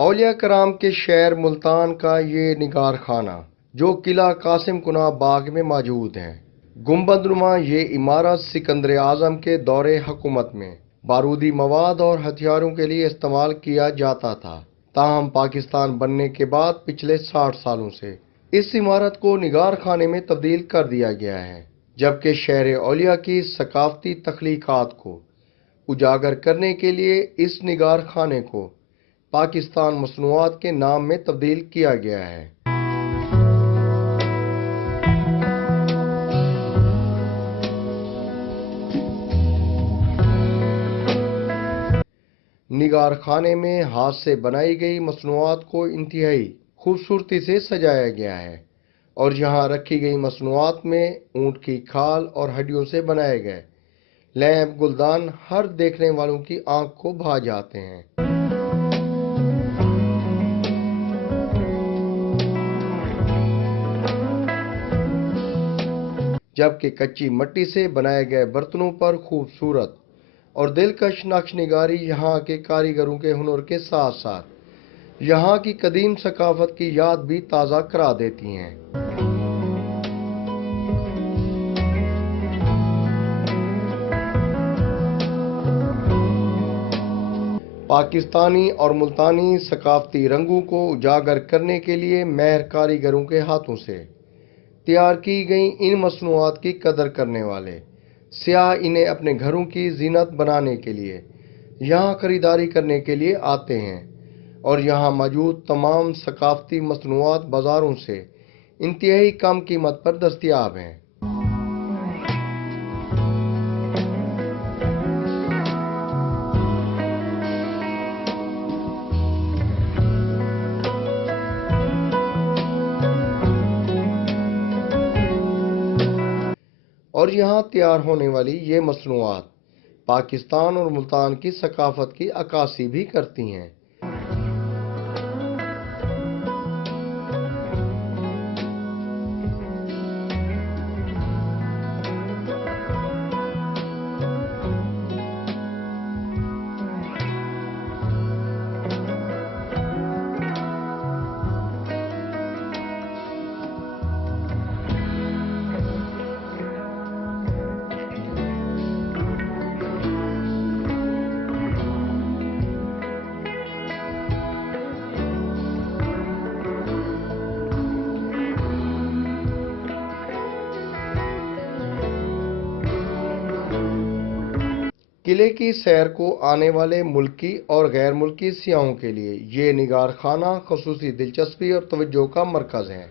اولیاء کرام کے شہر ملتان کا یہ نگار خانہ جو قلعہ قاسم کنہ باغ میں موجود ہے، گنبد نما یہ عمارت سکندر اعظم کے دور حکومت میں بارودی مواد اور ہتھیاروں کے لیے استعمال کیا جاتا تھا۔ تاہم پاکستان بننے کے بعد پچھلے 60 سالوں سے اس عمارت کو نگار خانے میں تبدیل کر دیا گیا ہے، جبکہ شہر اولیاء کی ثقافتی تخلیقات کو اجاگر کرنے کے لیے اس نگار خانے کو پاکستان مصنوعات کے نام میں تبدیل کیا گیا ہے۔ نگار خانے میں ہاتھ سے بنائی گئی مصنوعات کو انتہائی خوبصورتی سے سجایا گیا ہے، اور یہاں رکھی گئی مصنوعات میں اونٹ کی کھال اور ہڈیوں سے بنائے گئے لیمپ گلدان ہر دیکھنے والوں کی آنکھ کو بھا جاتے ہیں۔ جبکہ کچی مٹی سے بنائے گئے برتنوں پر خوبصورت اور دلکش نقش نگاری یہاں کے کاریگروں کے ہنر کے ساتھ ساتھ یہاں کی قدیم ثقافت کی یاد بھی تازہ کرا دیتی ہیں۔ پاکستانی اور ملتانی ثقافتی رنگوں کو اجاگر کرنے کے لیے ماہر کاریگروں کے ہاتھوں سے تیار کی گئی ان مصنوعات کی قدر کرنے والے سیاح انہیں اپنے گھروں کی زینت بنانے کے لیے یہاں خریداری کرنے کے لیے آتے ہیں، اور یہاں موجود تمام ثقافتی مصنوعات بازاروں سے انتہائی کم قیمت پر دستیاب ہیں۔ اور یہاں تیار ہونے والی یہ مصنوعات پاکستان اور ملتان کی ثقافت کی عکاسی بھی کرتی ہیں۔ قلعے کی سیر کو آنے والے ملکی اور غیر ملکی سیاحوں کے لیے یہ نگار خانہ خصوصی دلچسپی اور توجہ کا مرکز ہے۔